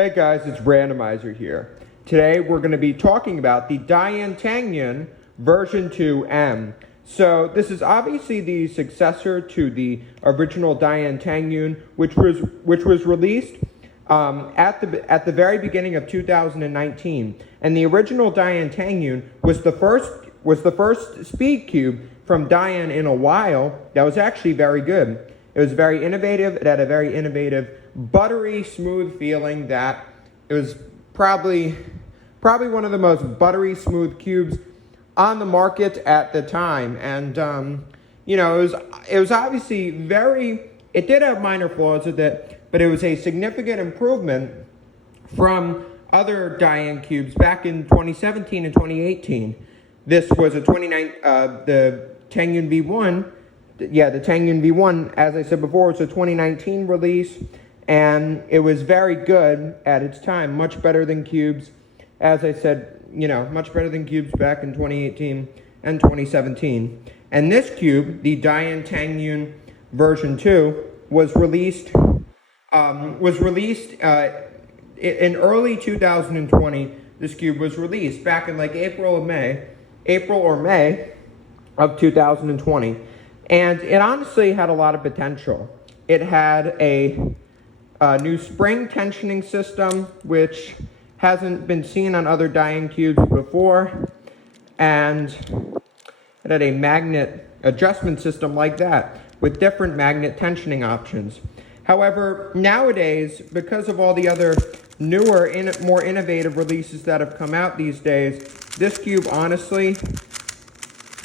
Hey guys, it's Randomizer here. Today we're going to be talking about the Dayan TengYun version 2M. So this is obviously the successor to the original Dayan TengYun, which was released at the very beginning of 2019. And the original Dayan TengYun was the first speed cube from Dayan in a while that was actually very good. It was very innovative. It had a very innovative, buttery, smooth feeling that it was probably one of the most buttery, smooth cubes on the market at the time. And, it was obviously it did have minor flaws with it, but it was a significant improvement from other Dayan cubes back in 2017 and 2018. This was the TengYun V1. Yeah, the TengYun V1, as I said before, was a 2019 release, and it was very good at its time, much better than cubes, as I said, much better than cubes back in 2018 and 2017. And this cube, the Dayan TengYun version 2, was released in early 2020. This cube was released back in like April or May of 2020. And it honestly had a lot of potential. It had a new spring tensioning system, which hasn't been seen on other Dayan cubes before. And it had a magnet adjustment system like that, with different magnet tensioning options. However, nowadays, because of all the other newer, more innovative releases that have come out these days, this cube honestly,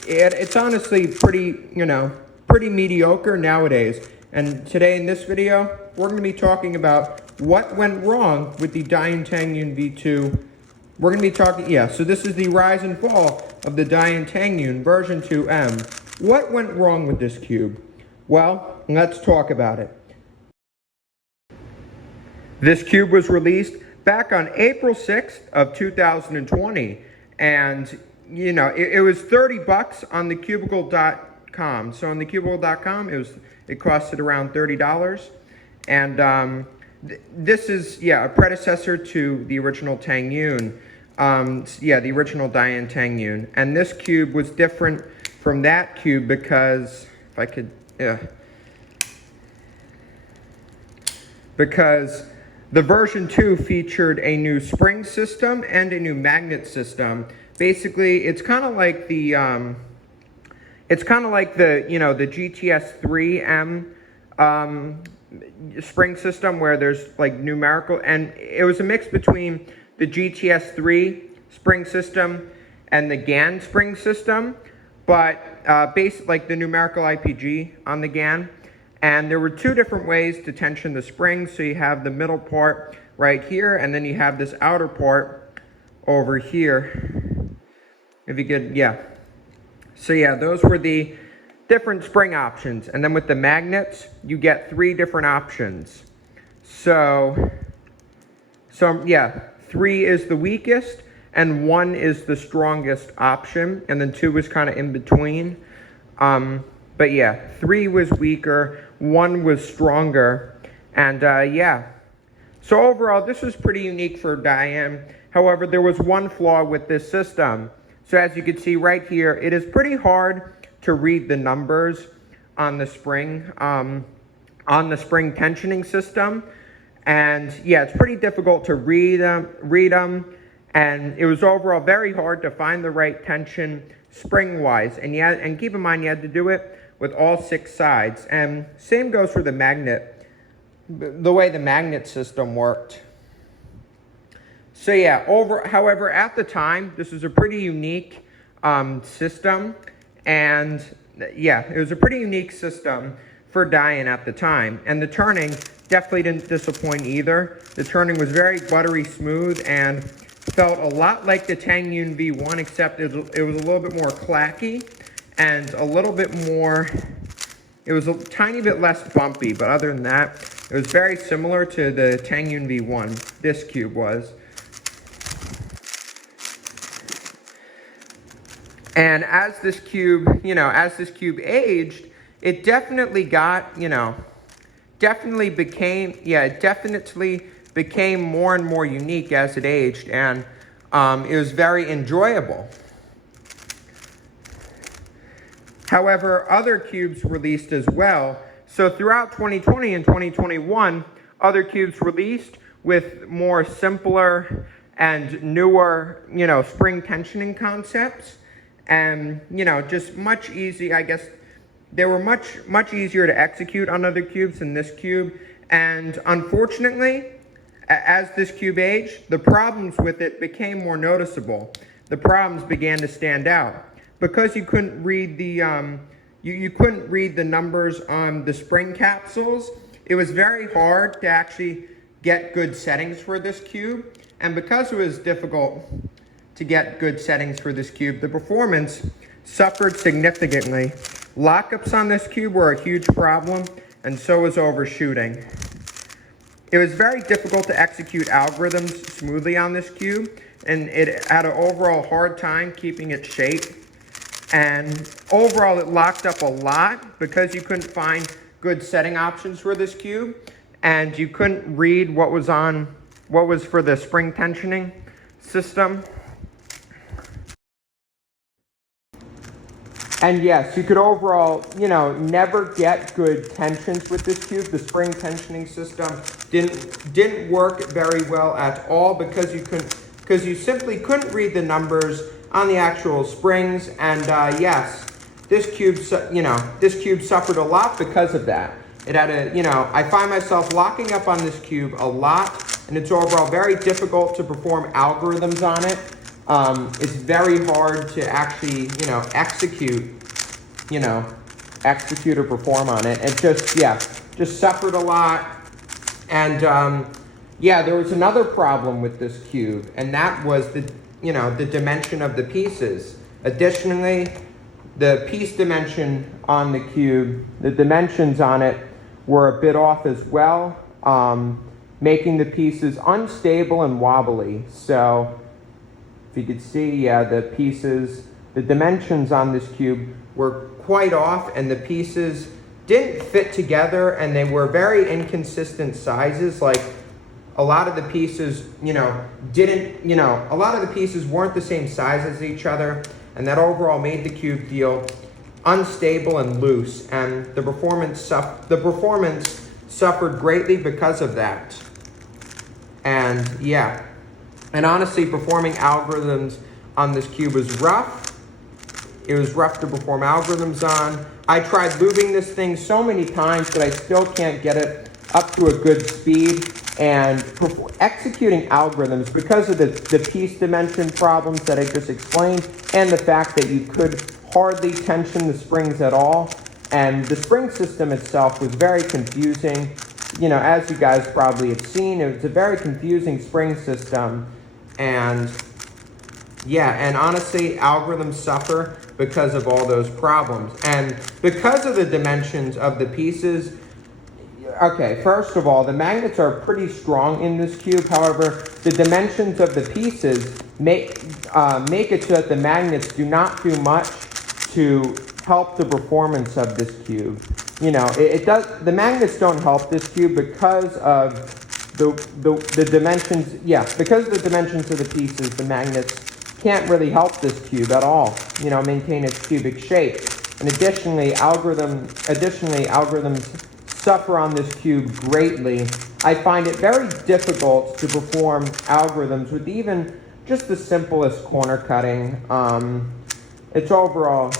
it's honestly pretty mediocre nowadays. And today in this video, we're going to be talking about what went wrong with the Dayan TengYun V2. We're going to be talking, so this is the rise and fall of the Dayan TengYun version 2M. What went wrong with this cube? Well, let's talk about it. This cube was released back on April 6th of 2020. And it was $30 on the cubicle.com. So on the cubicle.com, it costed around $30. And this is, a predecessor to the original TengYun. The original Dayan TengYun. And this cube was different from that cube because, because the version 2 featured a new spring system and a new magnet system. Basically, it's kind of like the the GTS 3M spring system, where there's like numerical, and it was a mix between the GTS 3 spring system and the GAN spring system, but based like the numerical IPG on the GAN. And there were two different ways to tension the springs. So you have the middle part right here, and then you have this outer part over here. If you could, So those were the different spring options. And then with the magnets, you get 3 different options. So 3 is the weakest, and 1 is the strongest option, and then 2 is kind of in between. But 3 was weaker, 1 was stronger, and So overall, this was pretty unique for Dayan. However, there was one flaw with this system. So as you can see right here, it is pretty hard to read the numbers on the spring tensioning system. And it's pretty difficult to read them. And it was overall very hard to find the right tension spring-wise. And keep in mind, you had to do it with all 6 sides. And same goes for the magnet, the way the magnet system worked. So however, at the time, this was a pretty unique system. And it was a pretty unique system for Dayan at the time. And the turning definitely didn't disappoint either. The turning was very buttery smooth and felt a lot like the TengYun V1, except it was a little bit more clacky and a little bit more, it was a tiny bit less bumpy. But other than that, it was very similar to the TengYun V1, this cube was. And as this cube, aged, it definitely got, definitely became more and more unique as it aged, and it was very enjoyable. However, other cubes released as well. So throughout 2020 and 2021, other cubes released with more simpler and newer, spring tensioning concepts. And, just much easier, I guess, they were much easier to execute on other cubes than this cube. And unfortunately, as this cube aged, the problems with it became more noticeable. The problems began to stand out. Because you couldn't read the you couldn't read the numbers on the spring capsules, it was very hard to actually get good settings for this cube. And because it was difficult to get good settings for this cube, the performance suffered significantly. Lockups on this cube were a huge problem, and so was overshooting. It was very difficult to execute algorithms smoothly on this cube, and it had an overall hard time keeping its shape. And overall, it locked up a lot because you couldn't find good setting options for this cube, and you couldn't read what was for the spring tensioning system. And yes, you could overall, never get good tensions with this cube. The spring tensioning system didn't work very well at all because you simply couldn't read the numbers on the actual springs. And yes, this cube suffered a lot because of that. It had I find myself locking up on this cube a lot, and it's overall very difficult to perform algorithms on it. It's very hard to actually, execute or perform on it. It just suffered a lot. And there was another problem with this cube, and that was the dimension of the pieces. Additionally, the piece dimension on the cube, the dimensions on it were a bit off as well, making the pieces unstable and wobbly. So if you could see, the dimensions on this cube were quite off, and the pieces didn't fit together, and they were very inconsistent sizes. Like a lot of the pieces, a lot of the pieces weren't the same size as each other, and that overall made the cube feel unstable and loose, and the performance suffered greatly because of that. And honestly, performing algorithms on this cube was rough. It was rough to perform algorithms on. I tried lubing this thing so many times that I still can't get it up to a good speed. And executing algorithms, because of the piece dimension problems that I just explained, and the fact that you could hardly tension the springs at all, and the spring system itself was very confusing. As you guys probably have seen, it was a very confusing spring system. And honestly, algorithms suffer because of all those problems. And because of the dimensions of the pieces, okay, first of all, the magnets are pretty strong in this cube. However, the dimensions of the pieces make it so that the magnets do not do much to help the performance of this cube. The magnets don't help this cube because of the dimensions. Yeah, because of the dimensions of the pieces, the magnets can't really help this cube at all, maintain its cubic shape. And additionally, algorithms suffer on this cube greatly. I find it very difficult to perform algorithms with even just the simplest corner cutting. It's overall,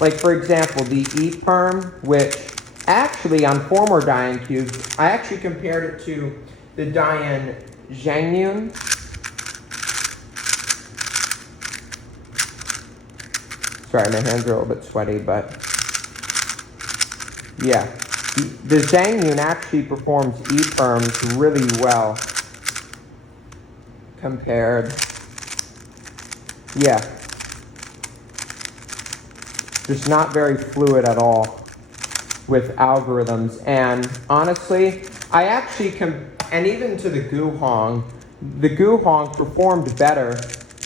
like for example, the E-perm, which actually on former Dayan cubes, I actually compared it to the Dayan TengYun. Sorry, my hands are a little bit sweaty, but yeah. The TengYun actually performs E-perms really well compared. Yeah. Just not very fluid at all with algorithms. And honestly, I actually, and even to the Guhong performed better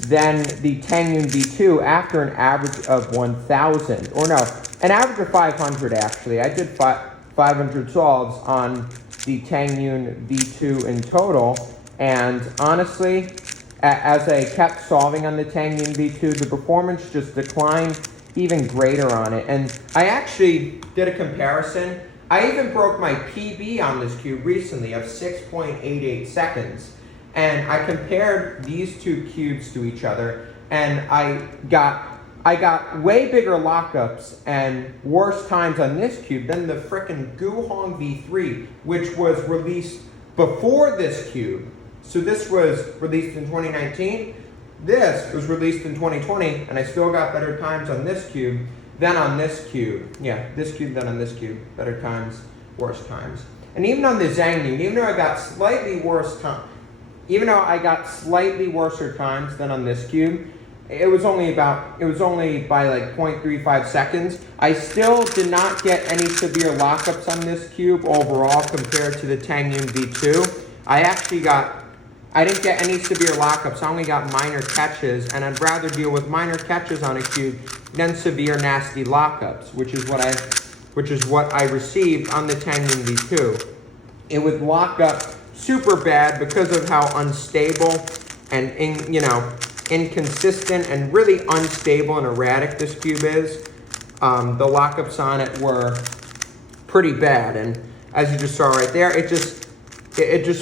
than the TengYun V2 after an average of 1,000. Or no, an average of 500 actually. I did 500 solves on the TengYun V2 in total. And honestly, as I kept solving on the TengYun V2, the performance just declined even greater on it. And I actually did a comparison. I even broke my PB on this cube recently of 6.88 seconds. And I compared these two cubes to each other, and I got way bigger lockups and worse times on this cube than the frickin' Guhong V3, which was released before this cube. So this was released in 2019. This was released in 2020, and I still got better times on this cube than on this cube. Yeah, this cube than on this cube. Better times, worse times. And even on the Zhangyun, even though I got slightly worser times than on this cube, it was only by like 0.35 seconds. I still did not get any severe lockups on this cube overall compared to the TengYun V2. I didn't get any severe lockups. I only got minor catches, and I'd rather deal with minor catches on a cube than severe nasty lockups, which is what I received on the TengYun V2. It would lock up super bad because of how unstable and inconsistent and really unstable and erratic this cube is. The lockups on it were pretty bad, and as you just saw right there, it just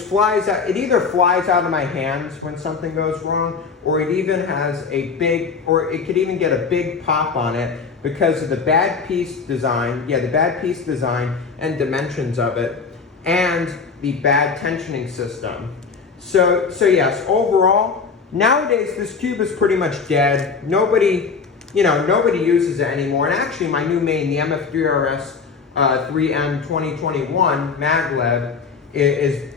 flies out. It either flies out of my hands when something goes wrong, or it even has it could even get a big pop on it because of the bad piece design. Yeah, the bad piece design and dimensions of it, and the bad tensioning system. So yes, overall, nowadays this cube is pretty much dead. Nobody uses it anymore. And actually, my new main, the MF3RS 3M 2021 maglev, is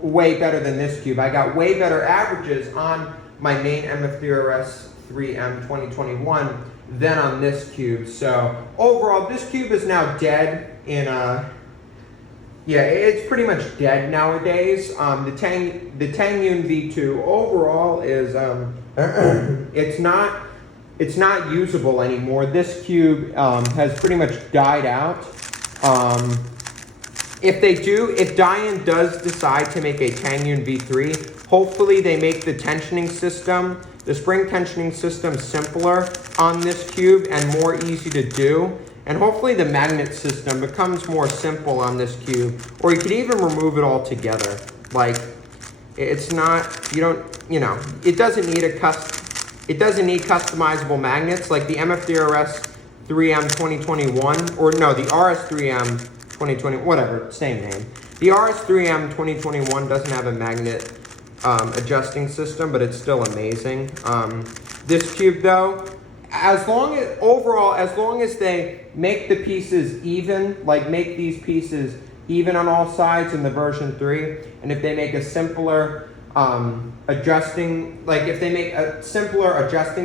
way better than this cube. I got way better averages on my main MF3RS 3M 2021 than on this cube. So overall, this cube is now dead it's pretty much dead nowadays. The TengYun V2 overall is it's not usable anymore. This cube has pretty much died out. If Dayan does decide to make a TengYun V3, hopefully they make the tensioning system, the spring tensioning system, simpler on this cube and more easy to do. And hopefully the magnet system becomes more simple on this cube, or you could even remove it altogether. Like, it doesn't need customizable magnets like the MF3RS 3M 2021, or no, the RS3M 2020, whatever, same name. The RS3M 2021 doesn't have a magnet adjusting system, but it's still amazing. This cube though, as long as they make the pieces even, like make these pieces even on all sides in the version 3, and if they make a simpler adjusting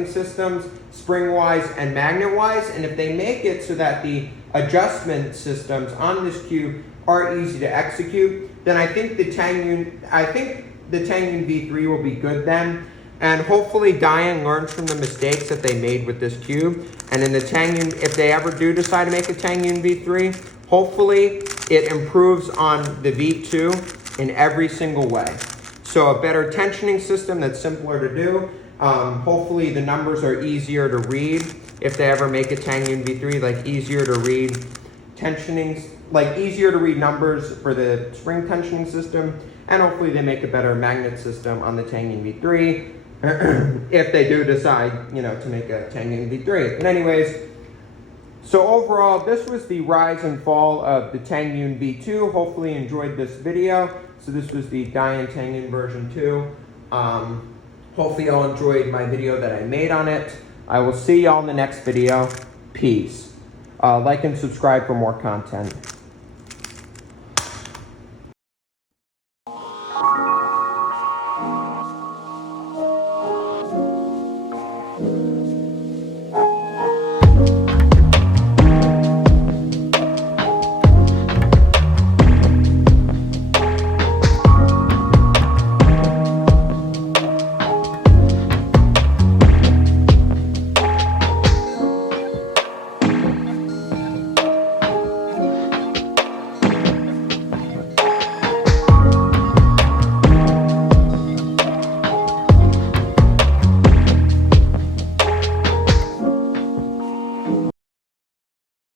systems spring-wise and magnet-wise, and if they make it so that the adjustment systems on this cube are easy to execute, then I think the TengYun V3 will be good then. And hopefully Dayan learns from the mistakes that they made with this cube. And in the TengYun, if they ever do decide to make a TengYun V3, hopefully it improves on the V2 in every single way. So a better tensioning system that's simpler to do. Hopefully the numbers are easier to read if they ever make a TengYun V3, like easier to read tensionings, like easier to read numbers for the spring tensioning system. And hopefully they make a better magnet system on the TengYun V3 if they do decide, to make a TengYun V3. But anyways, so overall, this was the rise and fall of the TengYun V2. Hopefully you enjoyed this video. So this was the Dayan TengYun version 2. Hopefully y'all enjoyed my video that I made on it. I will see y'all in the next video. Peace. Like and subscribe for more content.